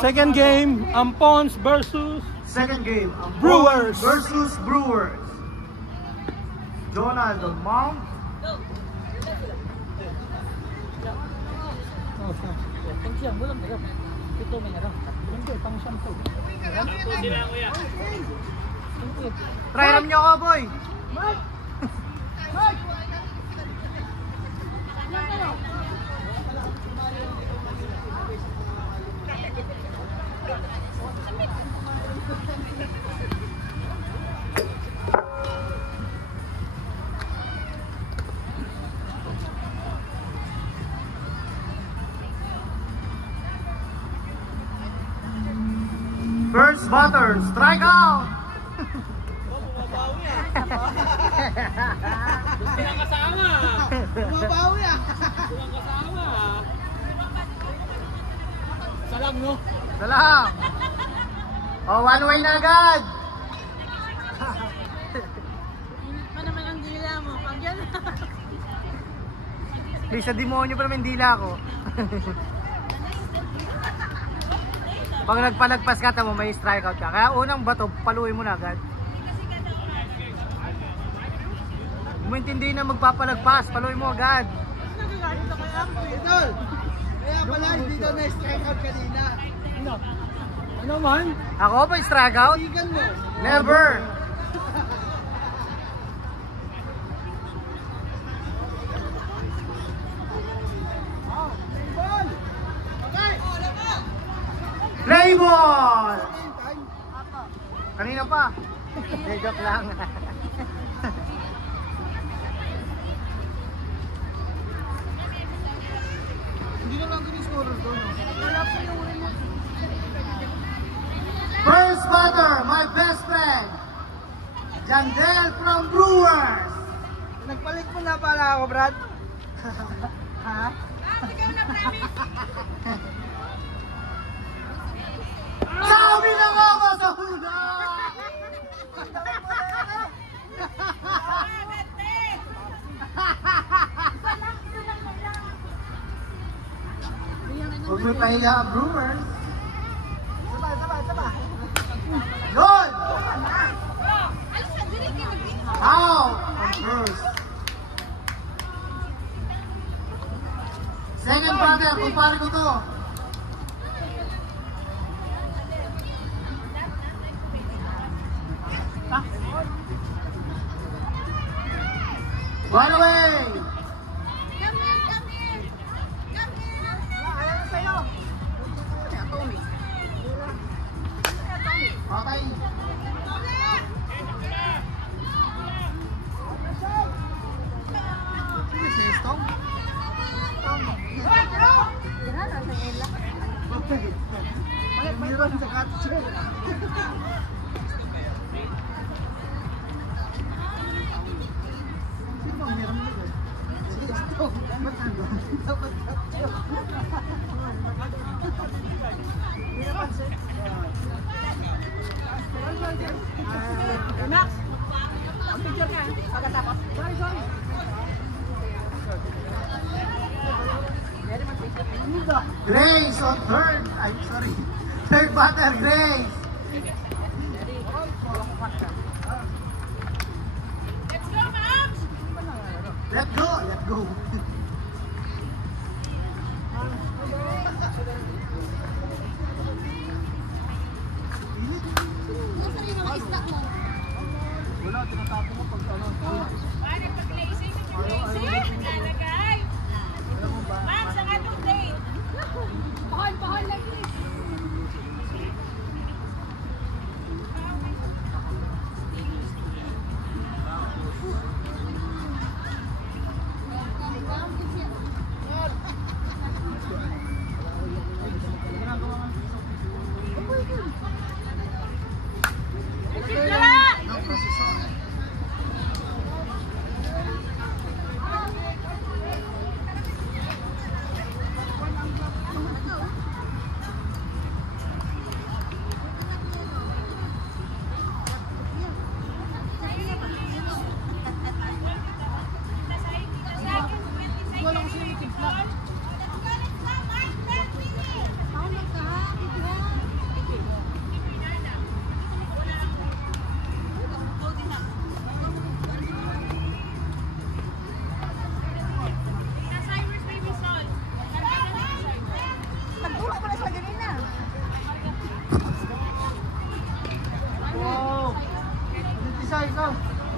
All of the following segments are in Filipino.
Second game, Ampons versus Brewers versus Brewers. Donald Mount. Try ram nyo ako, boy. First batter, strike out! Silang kasama! Bumabawi ah! Silang kasama! Salam, no? Salam! Oh, one way na agad! Init pa naman ang dila mo. Pag yan. Sa demonyo pa naman dila ko. Pag nagpalagpas ka, tamo may strikeout ka. Kaya unang bato, paluin mo na agad. Kung mo intindi na magpapalagpas, paluin mo agad. Nagagalit ako kay Ampi. Idol! Kaya pala hindi daw na-strikeout kanina. Ano man? Ako ba strikeout? Never! Play ball! Kanina pa. Joke lang. Hindi na lang ganun scorers doon. First batter, my best friend, Jandel from Brewers. Nagpalit mo na pala ako, Brad. Ha? Ikaw na, promise. Sabi na nga ba sa hula? Huwag mo pahiya ang Brewers. Saba. Yun! Out! Ang Brewers. Second batter, kumpare ko to. One away! Come here. Ayaw na sa'yo. Okay. Meron sa catcher. Max, ang picture ka pagkatapos. Sorry. Grace on third. I'm sorry. Third batter, Grace. Let's go, Max! Let go. Wala, tinatapo mo pag ano. Paano pag-glazing? Nalagay. Max, ang atong date. Pahal like this.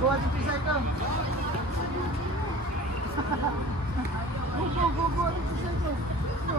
Go, at 3 seconds. Go, at 3 seconds. Go.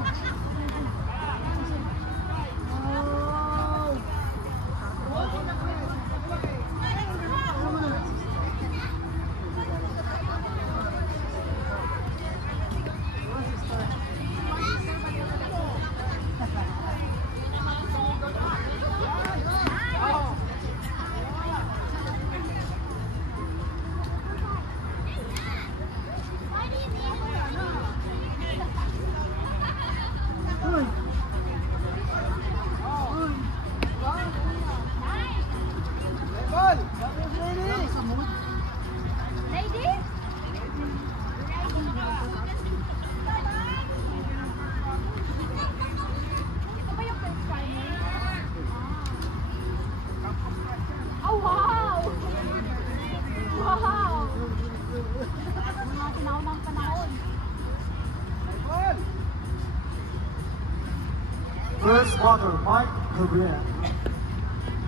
First quarter, Mike Gabriel.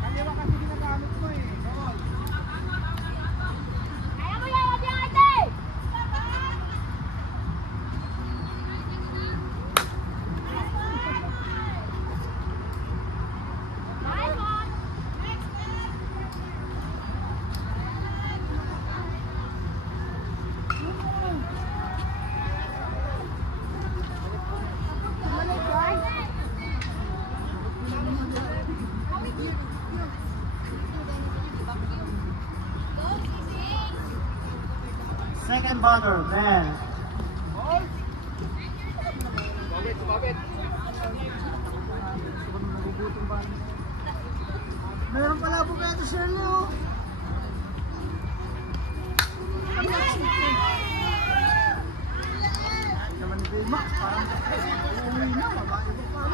Kaliwa kasi ginagamit mo eh. Kaya mo yan, ate ate! Nice one! Second batter, Ben. Meron pala po kaya ito, Shirley, oh. Naman ni Baymax, parang uwi na, babae mo pa.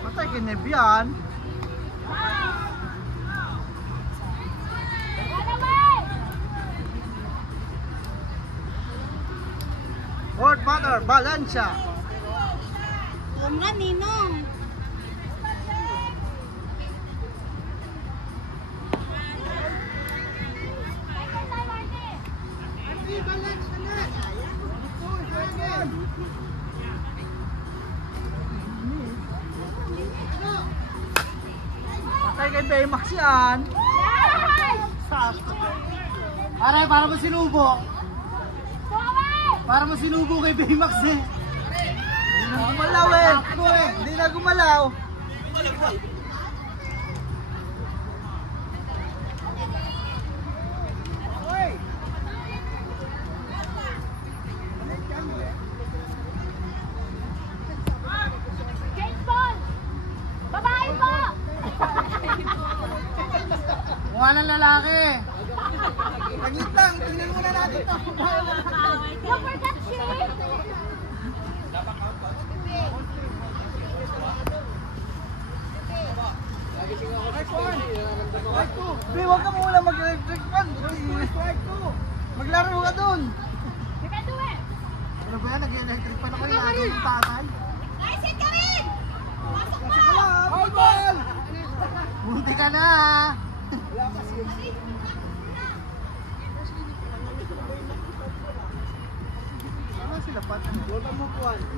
Matay kinib yan. Fourth batter, Valencia. Home run, Ninong. Matay kay Baymax yan. Aray, para mo sinubo. Para mo sinubo kay Baymax eh. Hindi na gumalaw eh. Hindi na gumalaw. James Bond! Babae po! Mukha ng lalaki. Taglit lang, tingnan muna natin ito. You forgot shit! Be, huwag ka muna mag-electric fan. Maglaro ka dun. You can do it! Ano ba yan? Nag-electric pa na kayo. Lagi yung tatay. Nice hit, Karin! Pasok mo! All ball! Bunti ka na. Ano sila pat? Huwag ka mukuhan. Nice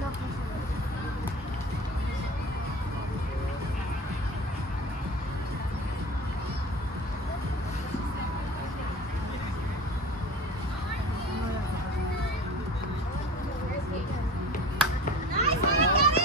hit, Karin!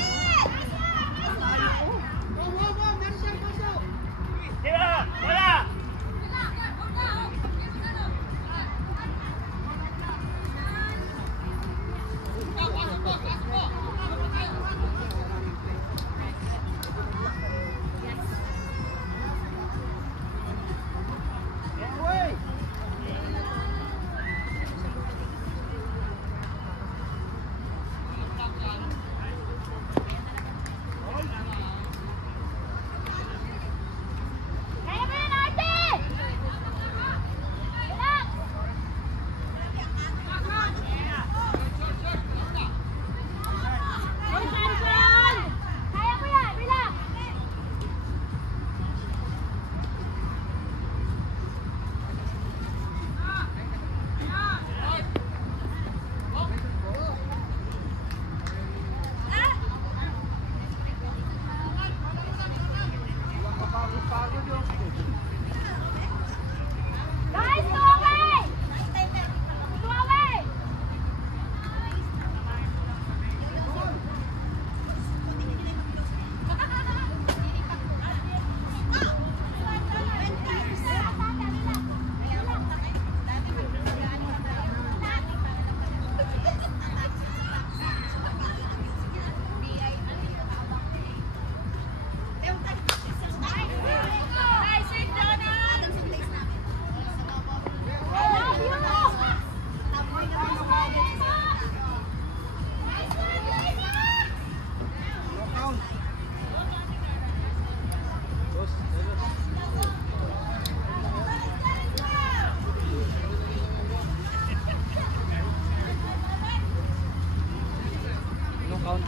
count.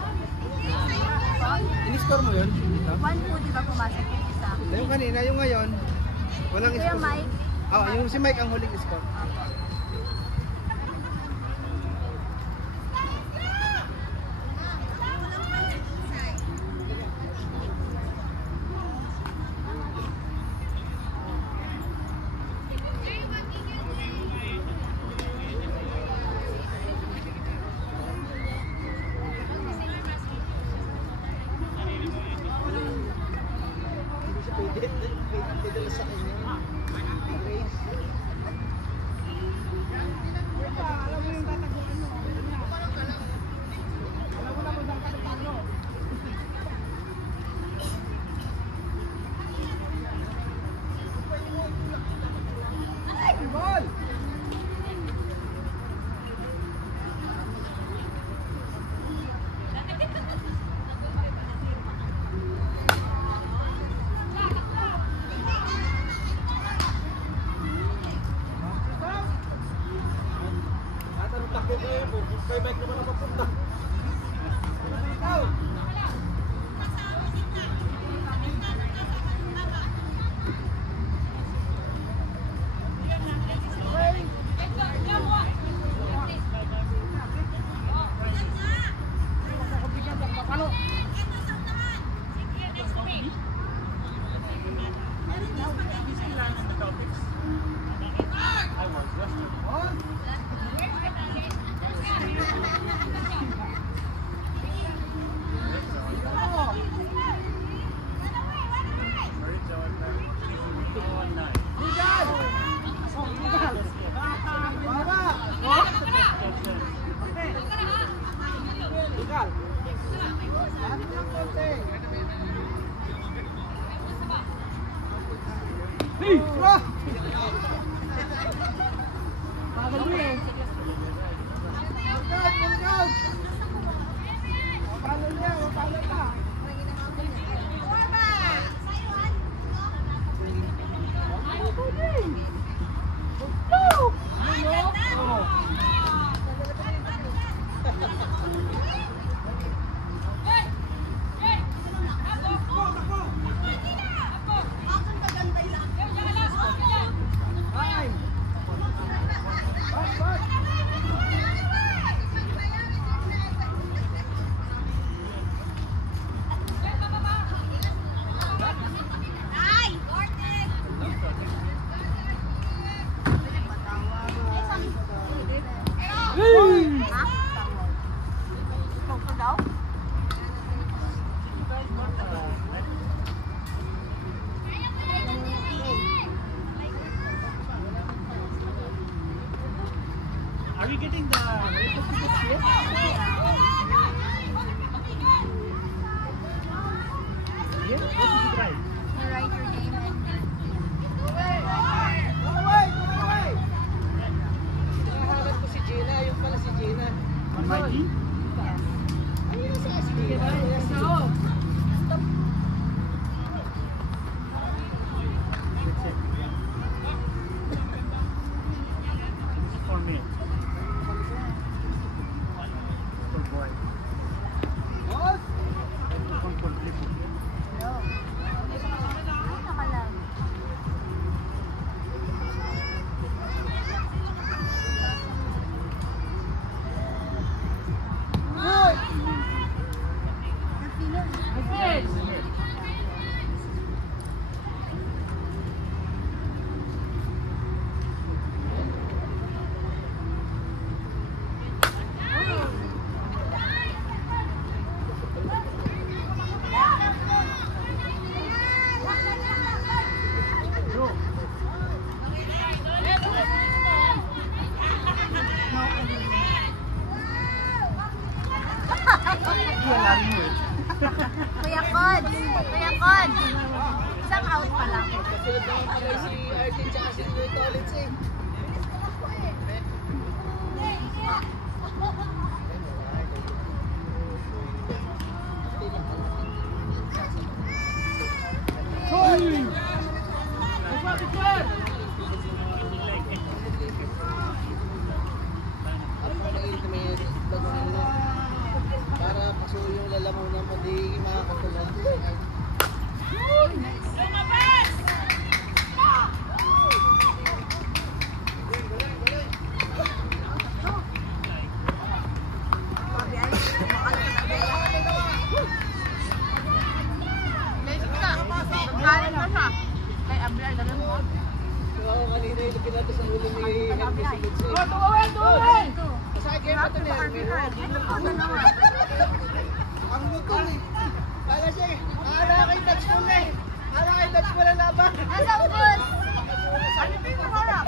In-score mo yun? Dito? 1-2, di ba pumasok yung isa? Yung kanina, yung ngayon, walang Kuya score. Mike. Yung si Mike ang huling score. Are we getting the certificates here? Yeah, what is it right? You write your name and Hinahanap ko si Gina, yung pala si Gina. On my team? That's it. 4 minutes. Good boy. Complete. ano ka lang? Kuya Cod! Kuya Cod! Isang out pa lang. Kasi naman pala si Artin tsaka si Louie Tollins eh. Para Ito po, dalawa. Ang lutol eh. Kala siya eh. Kala kay touch mo na eh. Kala kay touch mo na laban. Nasa ubos. Ano pa yung harap?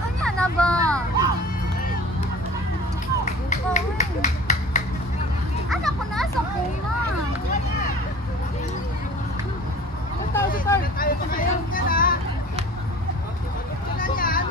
Ano na ba? Anak ko nasa kuna. Tayo pa kayo yan ha. Saan yan?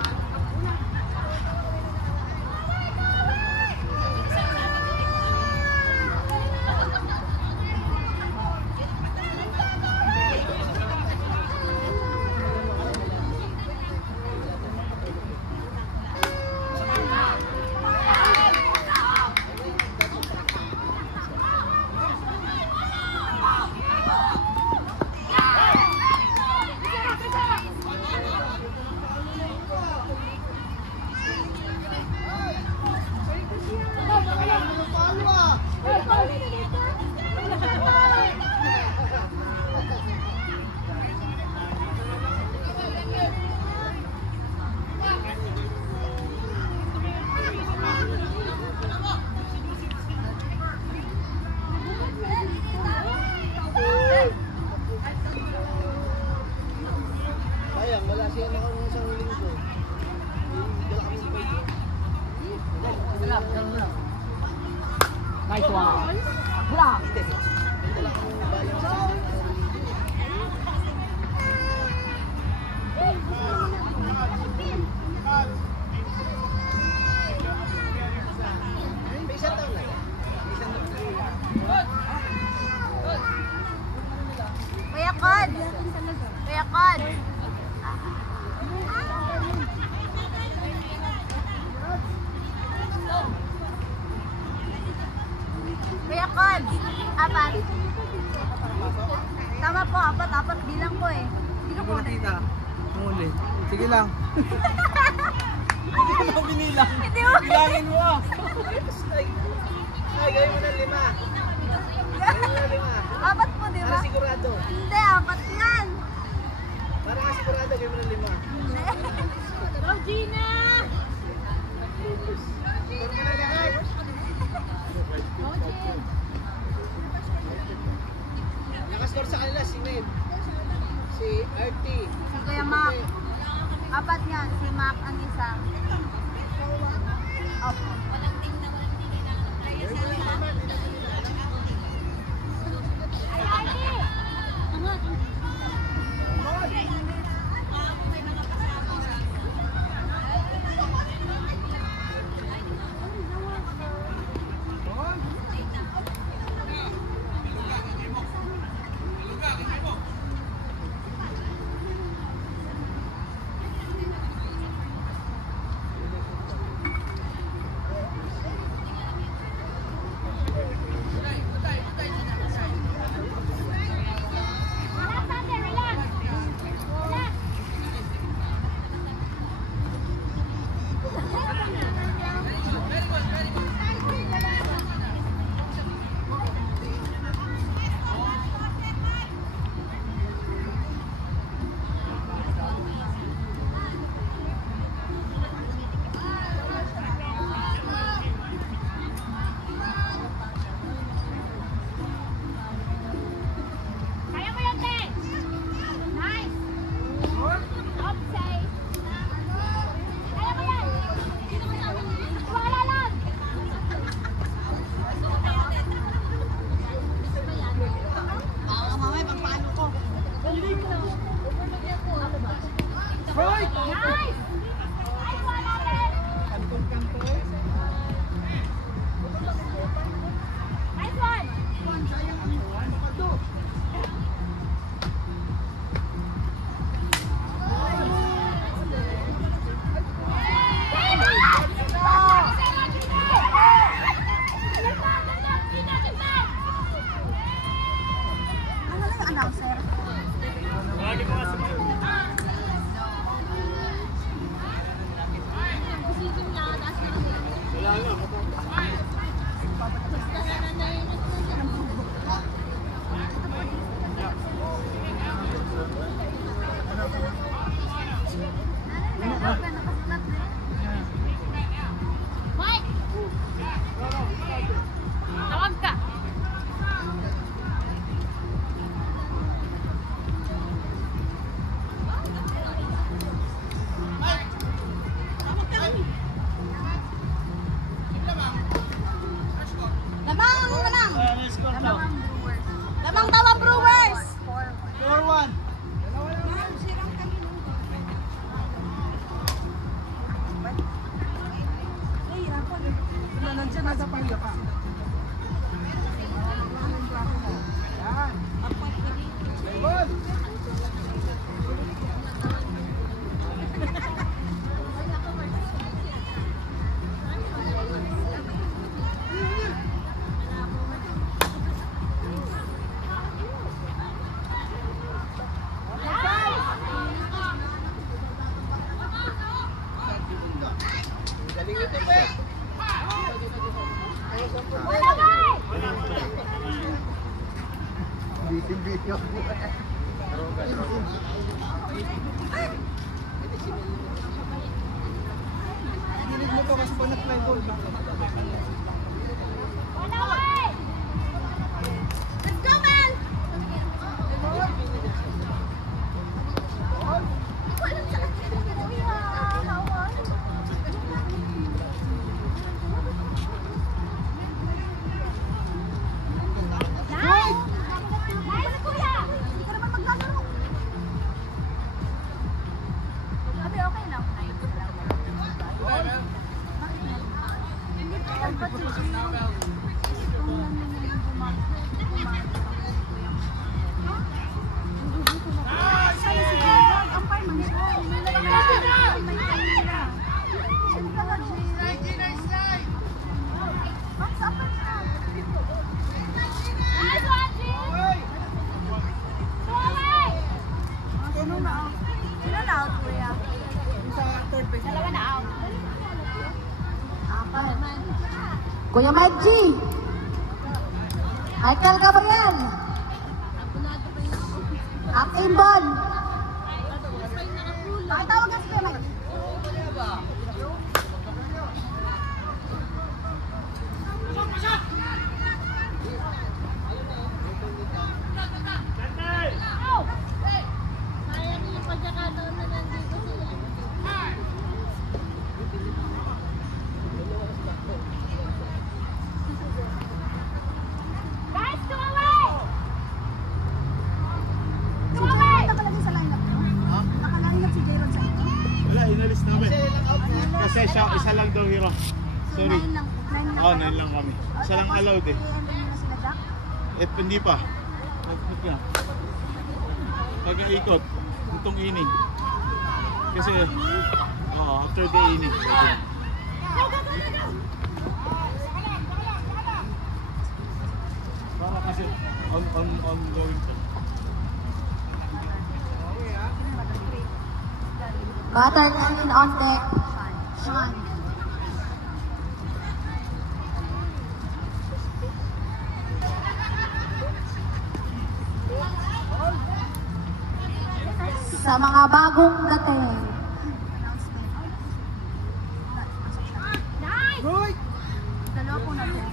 Sayang, wala siya nakaroon isang linggo. Dala kami sa payo. Nice one. Block. Dala kami balang sa may isang taon na. May isang taon na. Kuya Cod. Kuya Cod. Kuya Cod. Apat. Tama po, apat. Apat bilang ko eh. Hindi ko po Nakita. Ang uli. Sige lang. Hindi ko na binilang. Hindi mo. Bilangin mo ah. Ay, gawin mo ng 5. Gawin mo ng 5. Apat po, di ba? Para sigurado. Hindi, apat yan. Para ka sigurado, gawin mo ng 5. Regina! Gawin mo ng lahat. Nakascore sa kanila si Ned. Si RT. Si Kuya Mac. Apat yan, si Mac. Nandiyan na sa pangyo pa. Yan. Ball. Video. Gilid mo to kasi po nag-fly ball. Let's go, Mel! Walang sakit. Kuya, hawa. Nice! Nice, kuya! Hindi ka naman maglalaro. Sabi, okay lang. Nice lang. Hindi pa yan pa Kuya Maggi, Michael Gabriel, Akin Bon. Pakitawag ka si Kuya Maggi. Inalis namin. Kasi siya, isa lang daw hero. Sorry. Oh, 9 lang kami. Isa lang allowed eh. Hindi pa. Nag-ikot na. Nag-ikot. Itong inning. Kasi, after the inning. Para kasi ongoing to. Butter Green on deck. Sean. Sa mga bagong dating. Roy! Dalawa po natin.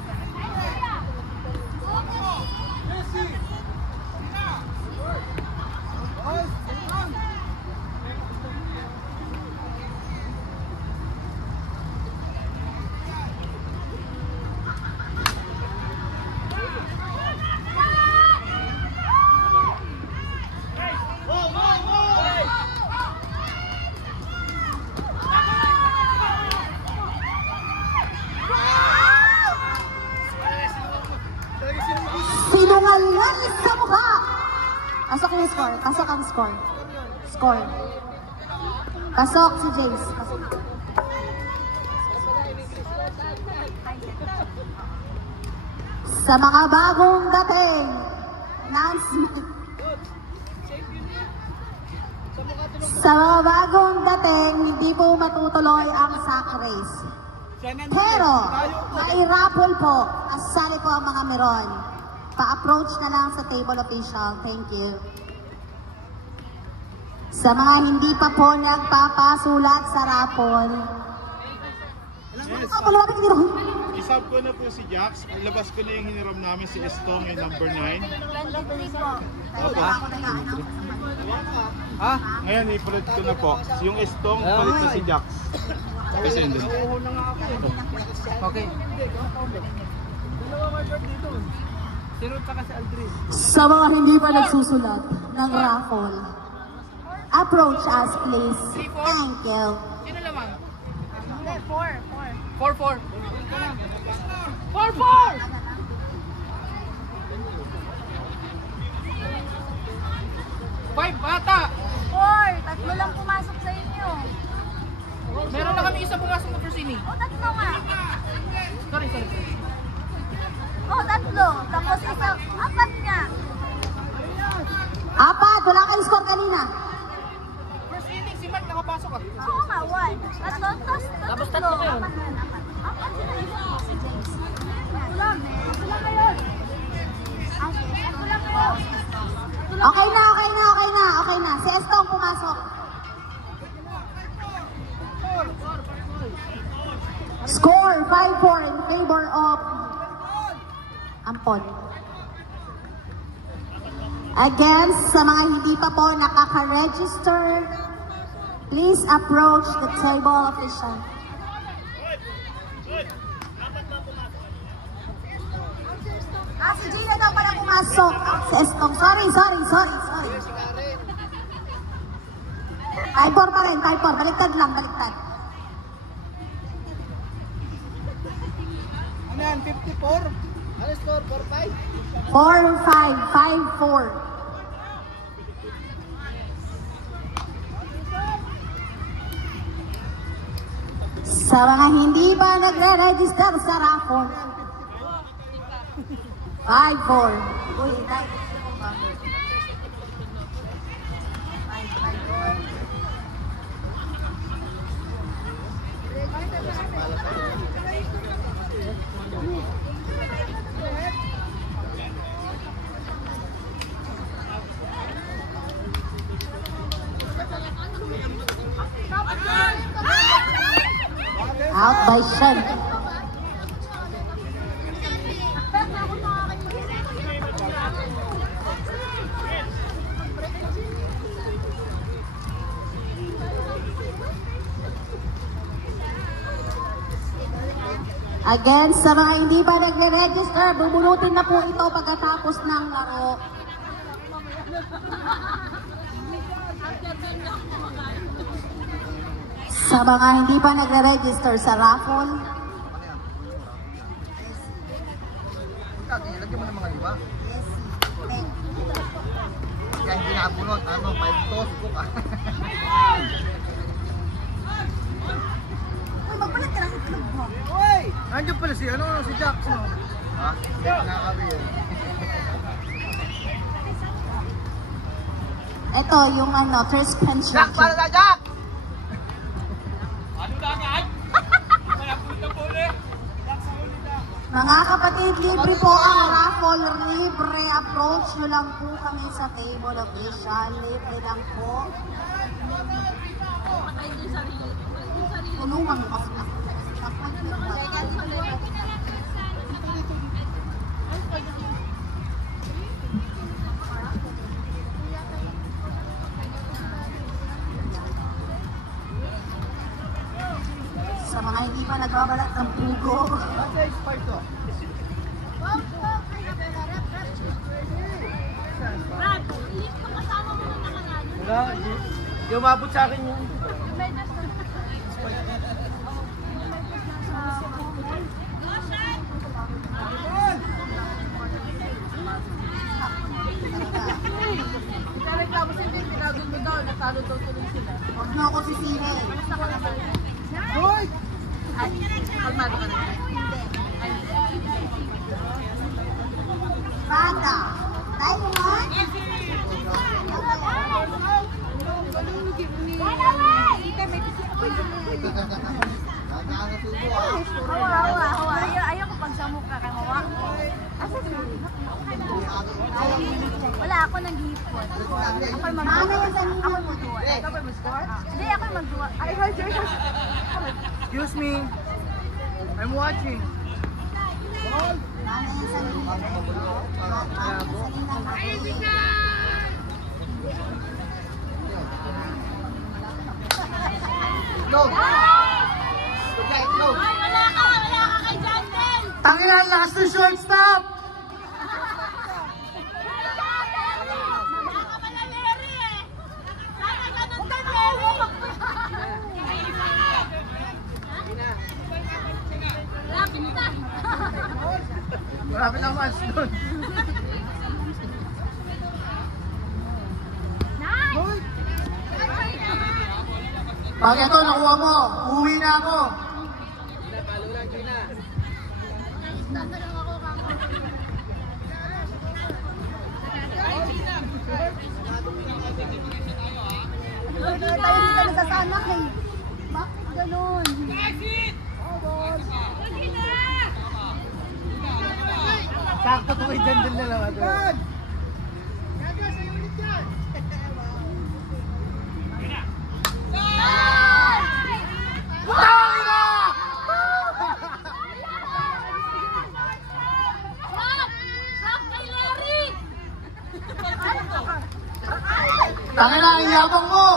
Sinungaling sa mukha! Pasok yung score. Pasok ang score. Score. Pasok si Jace. Pasok. Sa mga bagong dating, announcement. Sa mga bagong dating, hindi po matutuloy ang sack race. Pero, mai-raffle po, asali po ang mga meron. Pa-approach na lang sa table official. Thank you. Sa mga hindi pa po nagpapasulat sa raffle. Yes. Isab ko na po si Jax. Ilabas ko na yung hiniram namin si Estong, yung number 9. Ha? Ngayon, ipalit ko na po. Yung Estong, palit na si Jax. Kasi yun din. Okay. Dalawa marker dito. Sino pa kasi Aldrin? Sa mga hindi pa nagsusulat ng raffle, approach us please. Thank you. Sino lamang? Hindi, 4. 4-4. Jimmy. O, tatlo nga. Sorry. O, tatlo. Tapos isang, apat nga. Apat, wala kayong score kanina. First inning, si Mark nakapasok ka. Oo nga, one. Tapos tatlo kayo. Apat sila, isa si James. Tulang kayo. Tulang kayo. Okay na. Si Estong pumasok. Score 5-4 in favor of Ampon. Against sa mga hindi pa po nakaka-register, please approach the table official. Si Gina daw pala pumasok. Si Estong. Sorry. 5-4 pa rin, 5-4. Baliktad lang. Ano yan, 54? Ano score, 4-5? 4-5, 5-4. Sa mga hindi pa nagre-register sa raffle. 5-4. Uy, out by Shen. Again, sa mga hindi pa nagre-register, bubunutin na po ito pagkatapos ng laro. Sa mga hindi pa nagre-register sa raffle, Lagyan mo ng mga liwa. Kaya hindi nakabunot, 5 toss ko ka. magpalit ka lang sa club mo. Nandiyan pala si Jackson. Ha? Nakakabi yun. Ito yung third pension. Jack, para na Jack! Mga kapatid, libre po ang raffle. Libre. Approach nyo lang po kami sa table official. Libre lang po. Tulungan mo kasi ako. Sa mga hindi pa nagbabalat ng pugo. Wala, hindi umabot sa akin yun. Reklamo sa hindi, pinagod mo daw, natalo daw tuloy sila. Huwag mo ako sisingin. Hoy! Pagmado ka na. Banda. Tayo mo. Hawa. Ayaw ko pag sa mukha kang hawa. Wala ako nag-hipon. Ako mag-duwa. Hindi, ako mag-duwa. Excuse me. I'm watching. Wala ka kay Jandel! Tangina, last to shortstop! Nakakamalalere eh! Sana ganun din Lero! Lapit na! Marami ng match doon. Pag ito nakuha mo, uwi na ako. Talo lang, Gina. Tanda lang ako kamo. Tayo hindi ka nasasanak eh. Bakit ganun? Sakto ko kay Jandel na lang. Tangin na, ang yabang mo!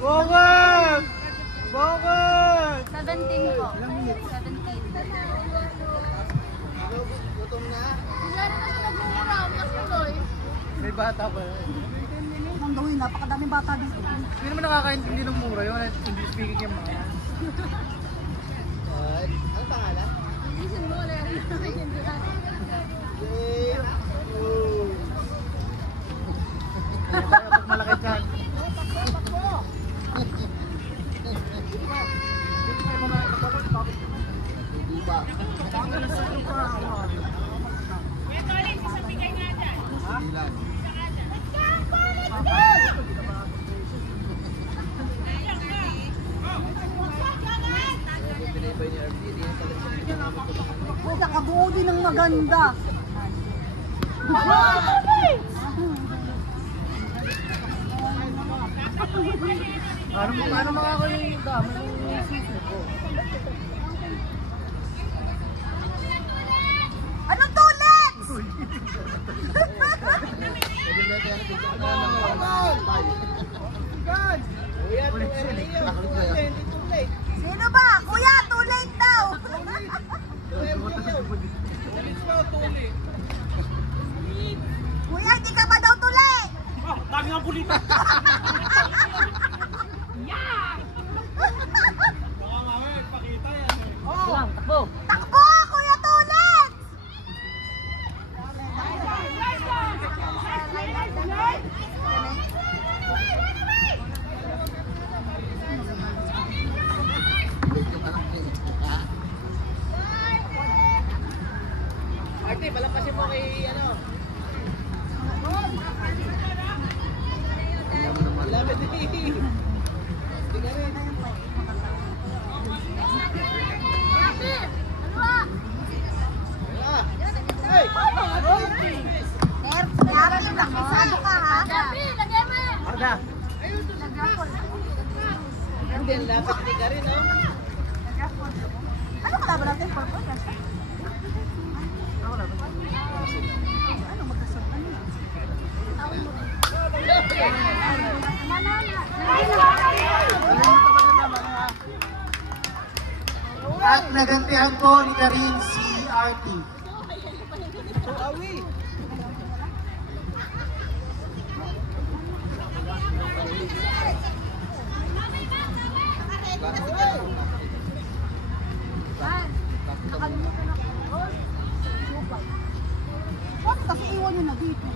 Bokot! Bokot! 17 po. 17. Gutom na. Wala na siya nagmumura. Mas tuloy. May bata pa. Ang gawin, napakadaming bata dito. Hindi naman nakakaintindi ng mura yun. Hindi speaking yung mga. Ano pangalan? Listen mo, Larry. Pag malaki dyan. Hindi ba? Ilan? Oh, nakabuo din ng maganda. Paano makakayo yung dami ng sisi ko? Anong tulit? Sino ba? Kuya, too late daw. Kuya, hindi ka ba daw tuli? Lagi nga pulita. Takbo, Kuya Tulit! Arte, palampasin mo kay ano? Lapit din. Nervy, nakisado ka ha? Arda! Hindi, lapit din ka rin, oh. Ano kalaban natin? Purple? At nagantihan po ni Karin si Artie. Bakit kasi iwan nyo na dito?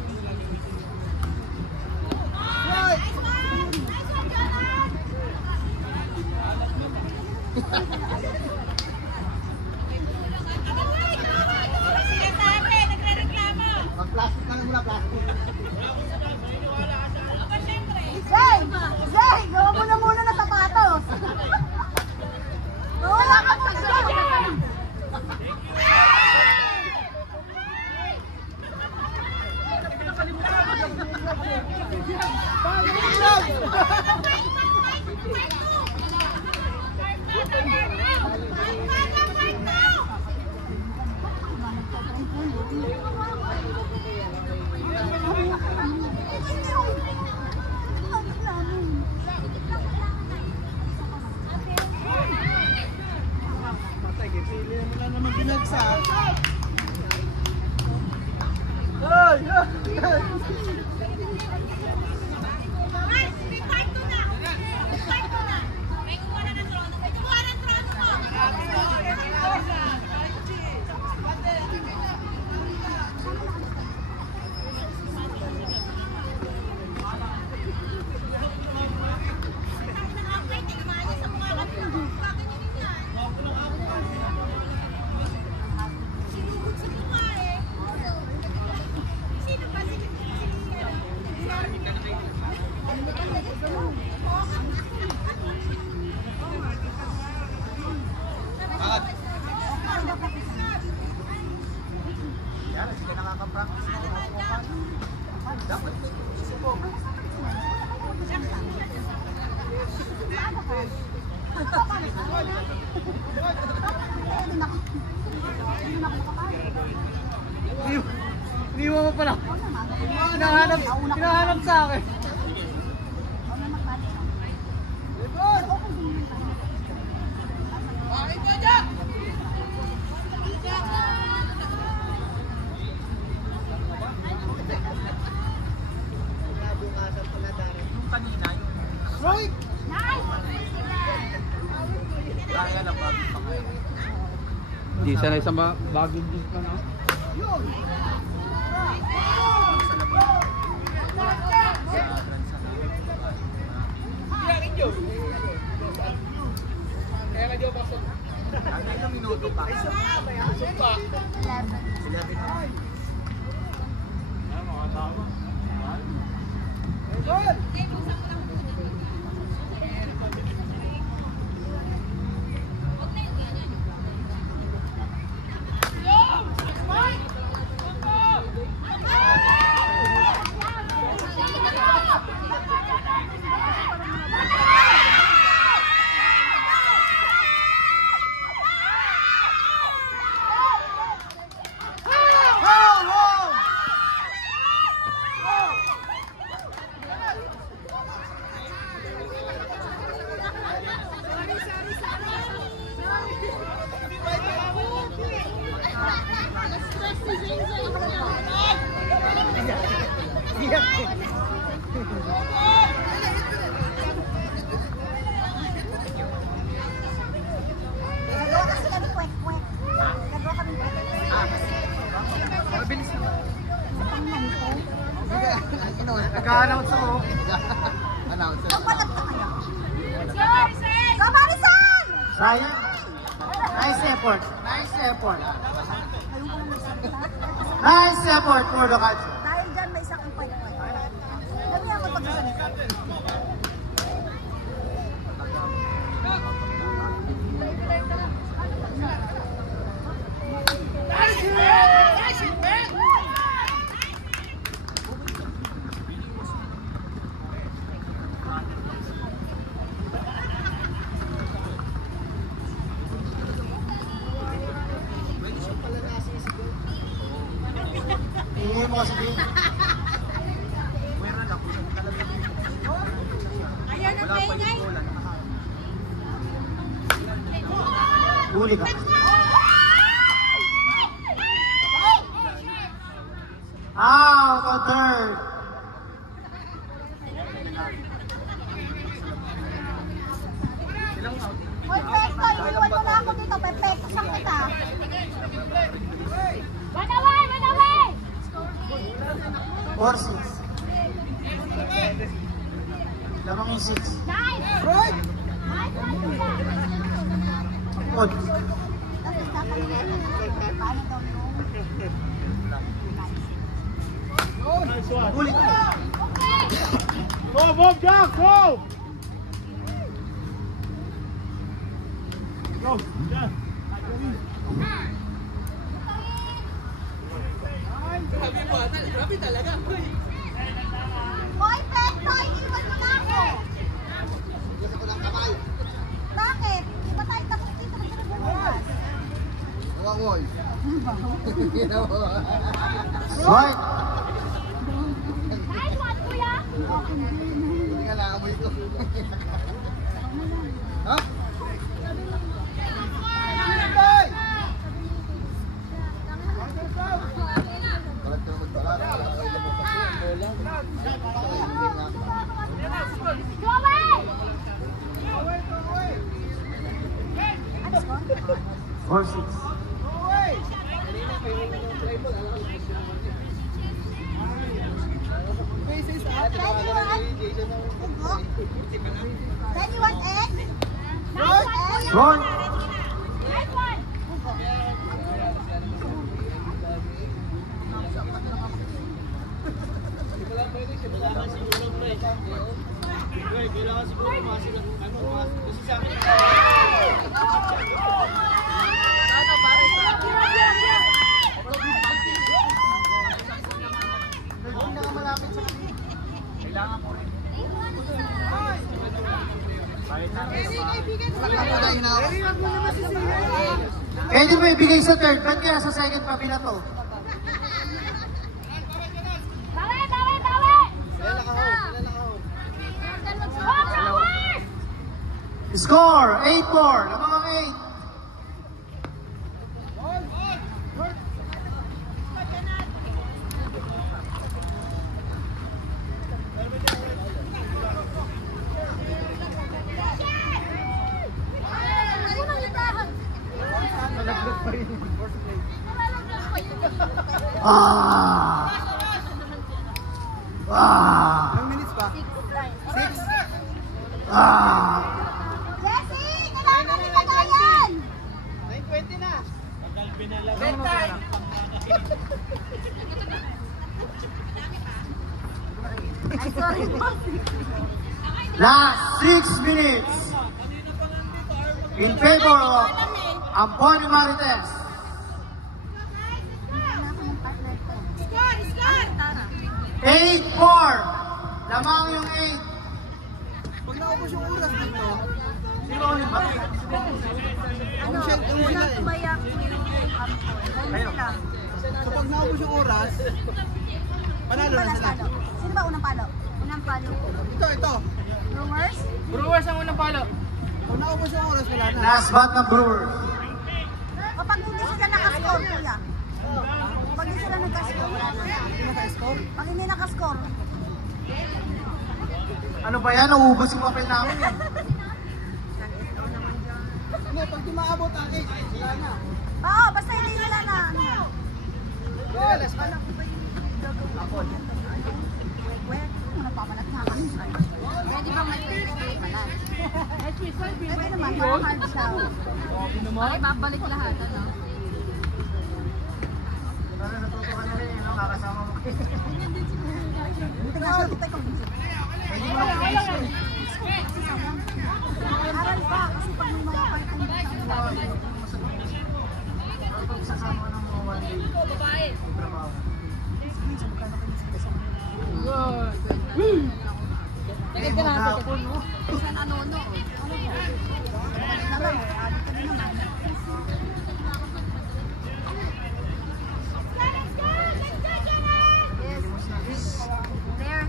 Mag-plastic na lang muna, plastic. Zay! Zay! Gawa mo na muna na sapatos! Wala ka pa dyan! ka nakaka-practice. Dapat may subok. Iniwan mo pala. Hinahanap sa akin. Hindi sanay sa bagong din ka, no? Ilang minuto pa? 11. Nag-a-announce ako. Announcer. Go, Marisan! Sayang. Nice effort. Nice effort. Nice effort for the Cats. Dahil dyan may isang point-point. Dami ako pagkasalita. Tingin mo kasi din. Ayan ang maingay. Huli ka. Out on third. Hoy, Pekto, iwan mo na ako dito. Pepekto sa kita. Run away! Run away! 4-6. Lamang yung 6. Nice! Right! Nice one, Kuya. Good. Tapos napalimutan ko. Paano daw yung... Nice one. Huli ka. Go, Bob Jack, go! Go, Jack. Hoy, Pekto, iwan mo na ako. Bakit? Di ba tayo tapos dito na pinagbubukas? Awangoy. Right. Nice one, Kuya. Hindi ka nakamoy ito. Ha? Balat ka naman pala. Go away! 4-6. Anyone X? Nice one, Kuya. Run. Nice one. Kailangan siguro kasi kasi sa akin. Pwede mo ibigay sa third, ba't kaya sa second pa binato? Tawi, tawi, tawi! Score, 8-4. Lamang ang 8. Ilang minutes pa? 6? Jessie! Kailangan mo tagayan! 9:20 na. Ay, sorry po. Last 6 minutes. In favor of Amponio Marites. Score! Score! 8-4. Lamang yung 8. Pag naubos yung oras dito, Sino ulit ba? Ano? Unang tumayak ko yung sila. so pag naubos yung oras, panalo na sila. Sino ba unang palo? Unang palo. Ito. Brewers? Brewers ang unang palo. Pag naubos yung oras, wala na. Last bat ng Brewers. Kapag hindi sila nakascore, kuya. Pag hindi sila nagkascore, wala na. Hindi naka-score. Pag hindi nakascore, Ano ba yan? Nauubos yung papel namin eh. Hindi, pag di maabot ang 8, wala na. oo, basta hindi nila na. Yes. Alam ko ba yung gagawin ko? Wait, nagpapalat na kami. Pwede ba may palat? Pwede naman, parang hard siya. Ay, babalik lahat, ano? Ano, natuto ka na rin, no? Kakasama mo. Buti nga siya, tutay ko. Pwede mo lang i-isip. Aral pa, kasi pag may mga part-time sa Pag sasama ng mga one day. Trabaho. Tagay ka na sa tapon mo. Saan ano?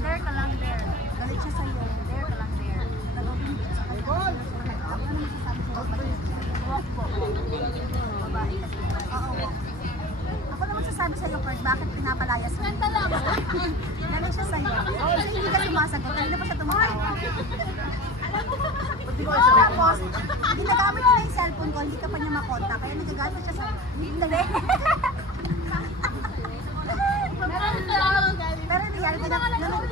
There ka lang, there. Galit siya sa'yo. There ka lang, there. Nagawin siya sa kanya. Ano masasabi sa'yo? Walk po. Babae kasi. Oo, walk. Ako naman sasabi sa'yo, Kurt, bakit pinapalayas mo? Ganda lang. Galit siya sa'yo. Hindi ka sumasagot. Kanina pa siya tumatawa. Tapos, ginagamit niya yung cellphone ko, hindi ka pa niya makontak. Kaya nagagamit siya sa... Hindi. Pero real, ganun.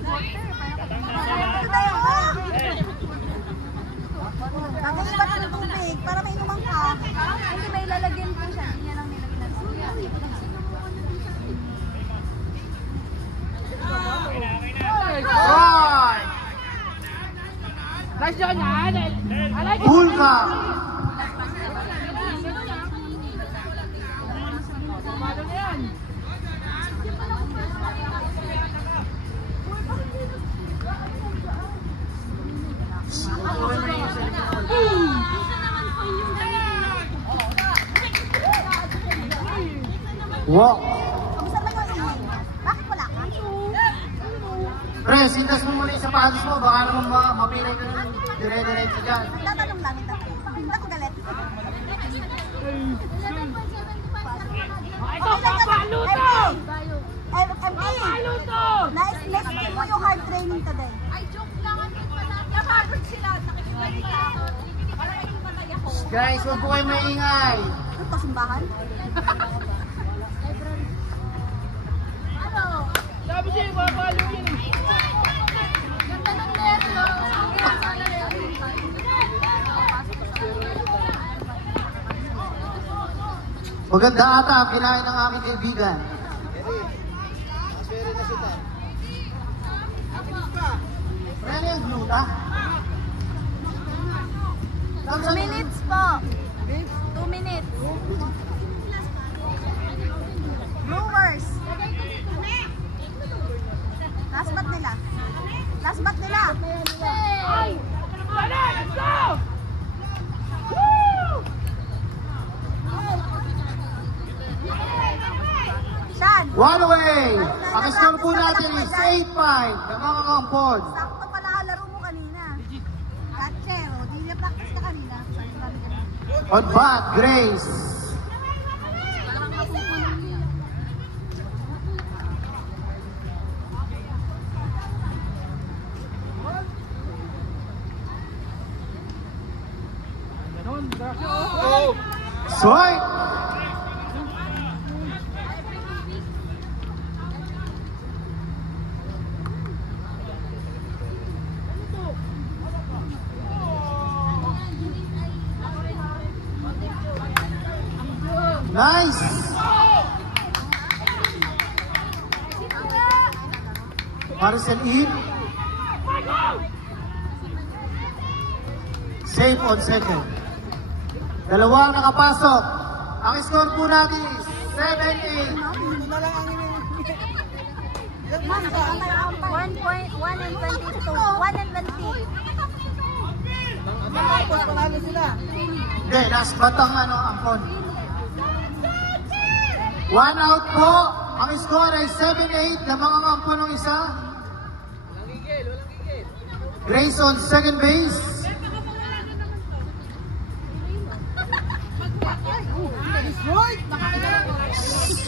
Ito tayo. Gagawin ba ng tubig para may inuman ka? Hindi, may lalagyan ko siya. Hindi niya lang nilagyan ng suya. Right! Nice job yan. I like it. Bulga! Pamalo na yan. Walk! Kamusta ba yung ingay? Bakit wala ka? Pre, sintas mo muna yung sapatos mo. Baka naman mapilay ka ng dire-diretso dyan. Nagtatanong lang ito. Bakit galit? Ito, papalo to! MD! Nais mo yung hard training today. Ay, joke lang. Napagod sila. Nakikibalik ako. Para may patay ako. Guys, huwag po kayo maingay. Ito, simbahan? Ano? Sabi siya, papalo yun. Ganda ng neryo. Maganda ata ang kinain ng aking kaibigan. Aswerte na sila. Pre, ano yung gluta? 2 minutes po. 2 minutes. Brewers. Last bat nila. Last bat nila. Ay! Let's go! Woo! One away. Ang score po natin is 8-5 ng mga kampon. Sakto pala kalaro mo kanina. Catcher, o. Di na practice ka kanina. On bat, Grace. Parang kapupunan niya. Ganon, grabe. Swipe. Nice. Maricel in. Safe on second. Dalawang nakapasok. Ang score po natin is 7-8. 1 point, 1 and 22. 1 and 20. Tapos panalo sila. Hindi, last batang ampon. 1 out po. Ang score ay 7-8. Lamang ang ampon ng isa. Grace on second base.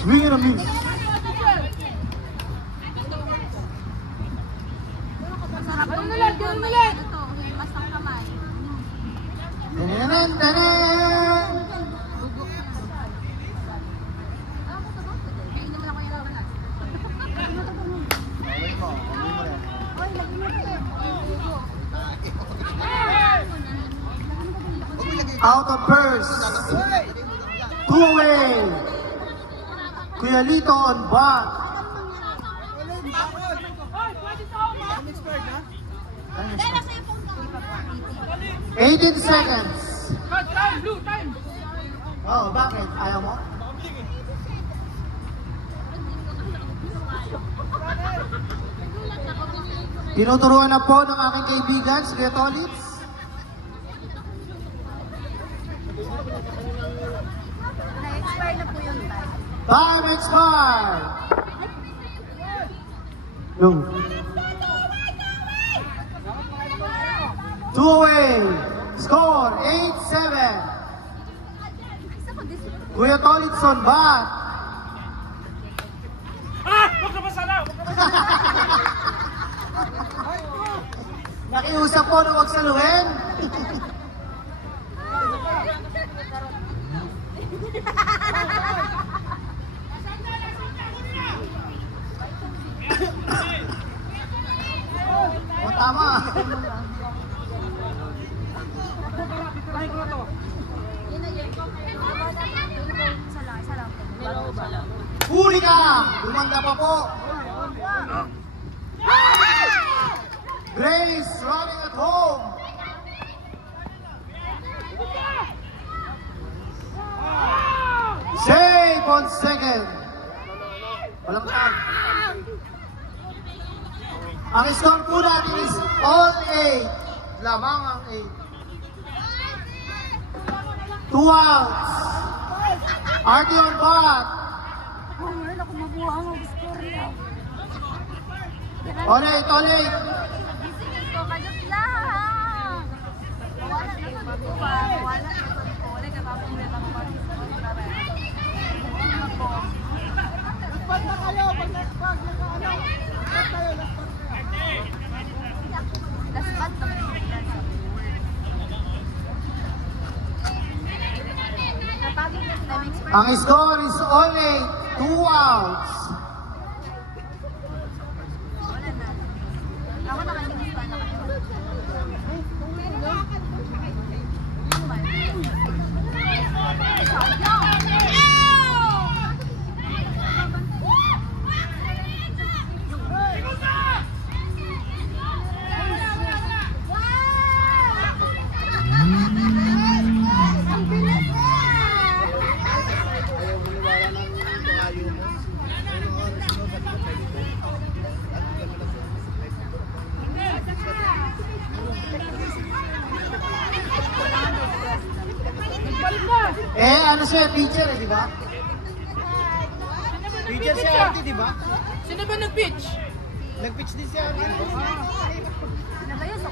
Swing and a miss. Ganon na lang, ganon na lang. Ito, masang kamay. Tanan, tanan. Kaya naman ako yung laban. Away mo rin. Oy, lagi mo rin. Out of first. 2 away. Kuya Lito on bat. Hoy, pwede sa ako, ma. 18 seconds. Cut, time, blue, time. Oh, bakit? Ayaw mo? Tinuturuan na po ng aking kaibigan, si Kuya Tolitz. Na-expire na po yung time. Time expired. No. 2 away. Score 8-7. Kuya Tolitz on bat. Huwag ka masalaw. Nakiusap po na huwag saluhin. O tama. Huli ka! Lumanda pa po. Grace running at home. Save on second. Walang tag. Ang score po natin is all 8. Lamang ang 8. 2 outs. RD on bat. Oh, meron ako mabuha ang score niya. Ulit, ulit. Gisingin ko, kajot lang. Wala na sa tuwa. Wala na sa tuwa. Wala ka ba kung meron ako mag-score na rin. Ako. Pag na kayo, pag na Last bat na rin. Ang score is all 8. 2 outs. Wala na. Ako nakalinis pa na kayo. Ano siya, pitcher, di ba? Pitcher si Artie, di ba? Sino ba nag-pitch? Nag-pitch din si Artie. Ano ba yun?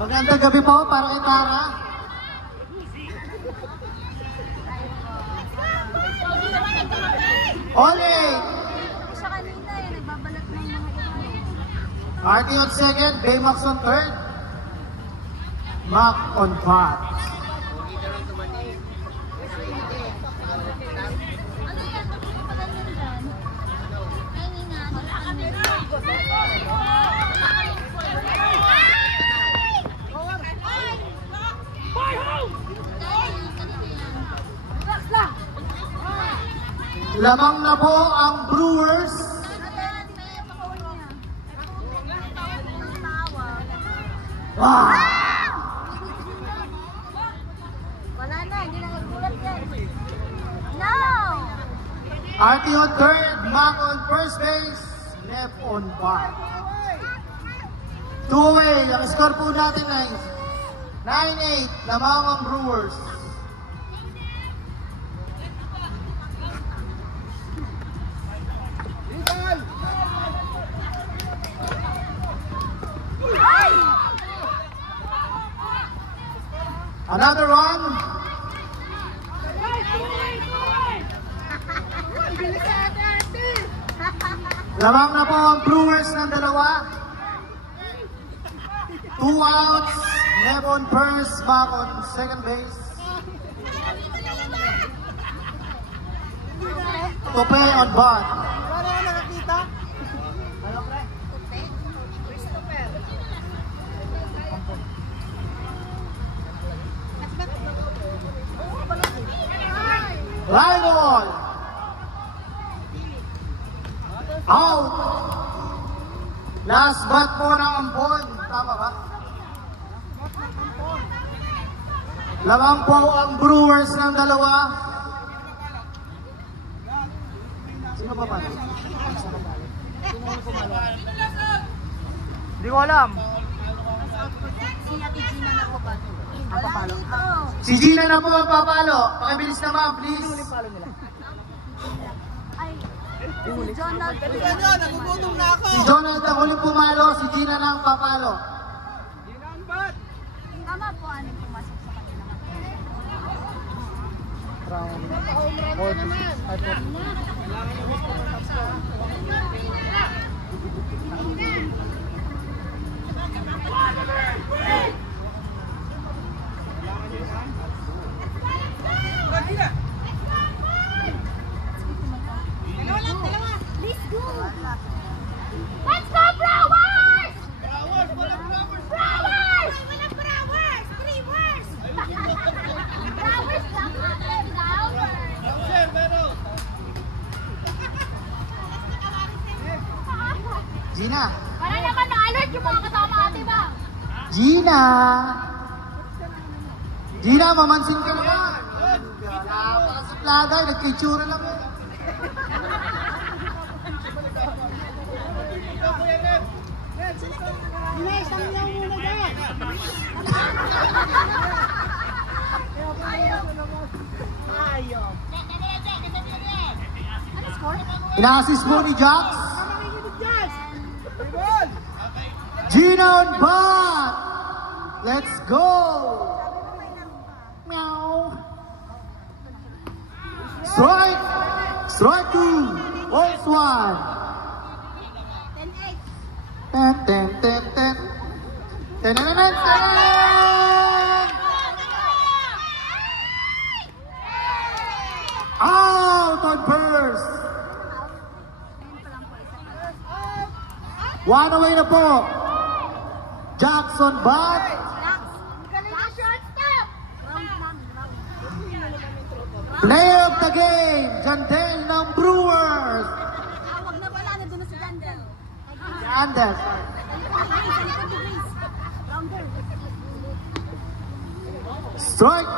Magandang gabi po para kay Tara. Ole! Siya kanina eh, nagbabalat ng mga iba. Artie on second, Baymax on third. Mac on fourth. Ano yan? Pala nyo dyan? Ay, nga. Lamang na po ang Brewers. Ah! Wala na, hindi na nagbulat yan. No! Artie on third, Mac on first base, left on bar. 2 away, ang score po natin ay 9-8, lamang ang Brewers. Another run. Lamang na po ang Brewers ng dalawa. 2 outs, left on first, back on second base. Tope on bot. Wala na nakakita. Fly ball. Out. Last bat po ng ampon. Tama ba? Lamang po ang Brewers ng dalawa. Sino pa pala? Hindi ko alam. Si Ate Gina na po ba? Ang papalo. Si Gina na po ang papalo. Pakibilis naman, please. Ay, si Jonald. Nagugutom na ako. Si Donald ang huling pumalo. Si Gina na ang papalo. Tama po, ano yung pumasok sa kanila. Let's go! Let's go, Brewers! Brewers! Walang Brewers! Brewers! Brewers lang natin, Brewers! Gina. Para naman na-alert yung mga kasama ate ba? Gina. Gina, mamansin ka naman. Wala pa sa plagay. Nagkitsura lang eh. Ina-assist mo ni Jax. Gina on bat. Let's go. Meow. Strike. Strike 2. Balls 1. 10-8. 10-10-10-10. 10-10-10-10. Out on first. One away na po. Jackson bat. Player of the game, Jandel ng Brewers. Wag na pala, nandun na si Jandel. Jandel. Strike.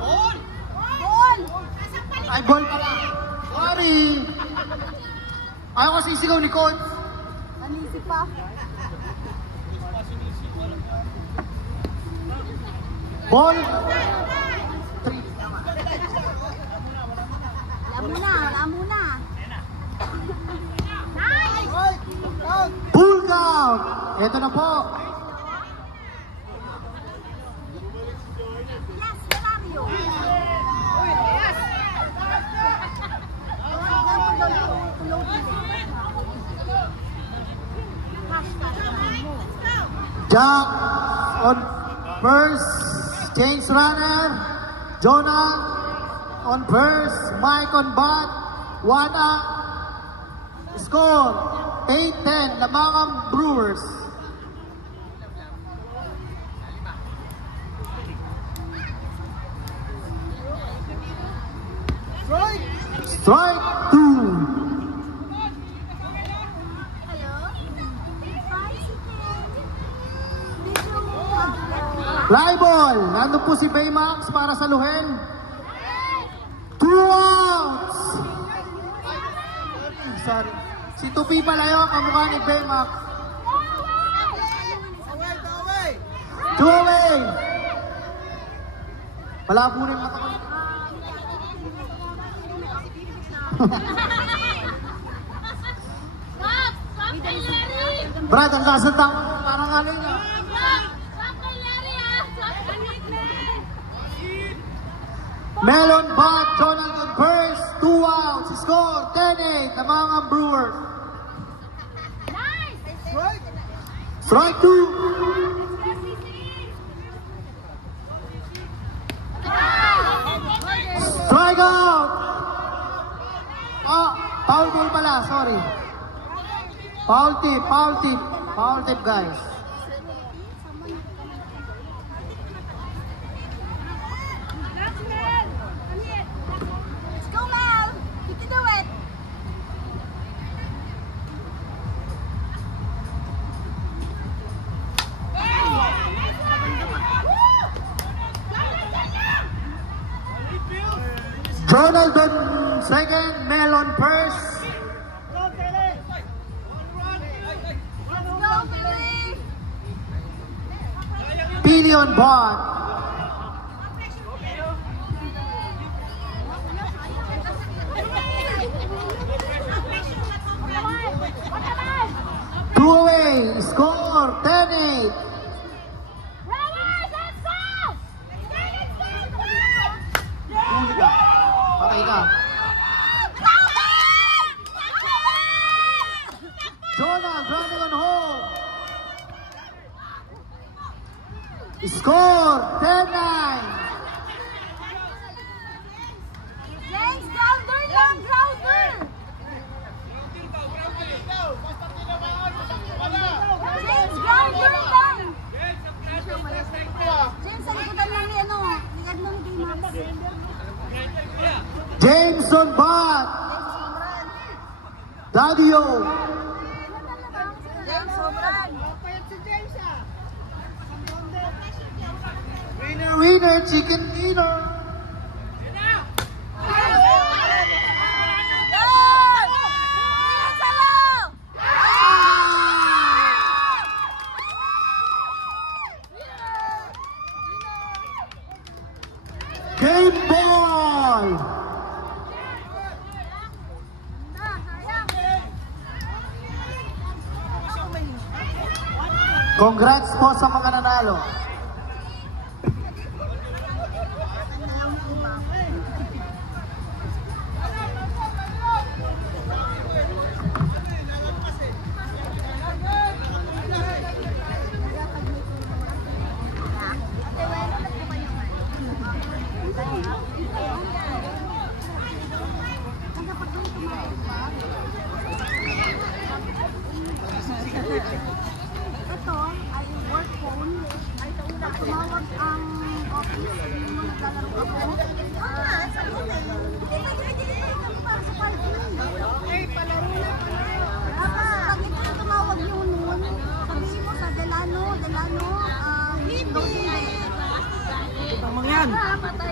Ball! Ay, ball pala. Sorry. Ayaw kasi isigaw ni Coach. Manisip pa. Ball. Wala muna. Full count. Ito na po. Yes, Mario. Jack on first. James runner. Jonah on first. Mike on bat. 1 out. Score 8-10. Lamangang Brewers. Strike 2. Fly ball. Nandun po si Baymax para saluhin. 2 outs. Sorry. Si Tupi pala yun, kamukha ni Baymax. 2 away. Malabo rin mata ko. Brad, ang lakas ng tango. Parang ano yun. Melon bat, Jonathan first, 2 outs, score 10-8, Lamangang Brewers. Strike 2. Strike out. Foul ball pala, sorry. Foul tip guys. Ronald on second, Melon first. Pili on bot. Two away, score 10-8. Patay ka. Jonah running on home. Score 10-9. James, grounder lang, grounder. James, grounder lang. James, sa likodan lang ni ano, ligad ng D-Max. James on bat. Dadio. James, sobran. Winner, chicken dinner. Game ball. Congrats po sa mga nanalo. Ito ay work phone. Pag tumawag ang office, yung mga naglalaro ako. Sa lumen. Para sa parking. Palaro na. Pag ito tumawag yung noon, sabihin mo sa Delano, hindi. Ito mga yan. Patay.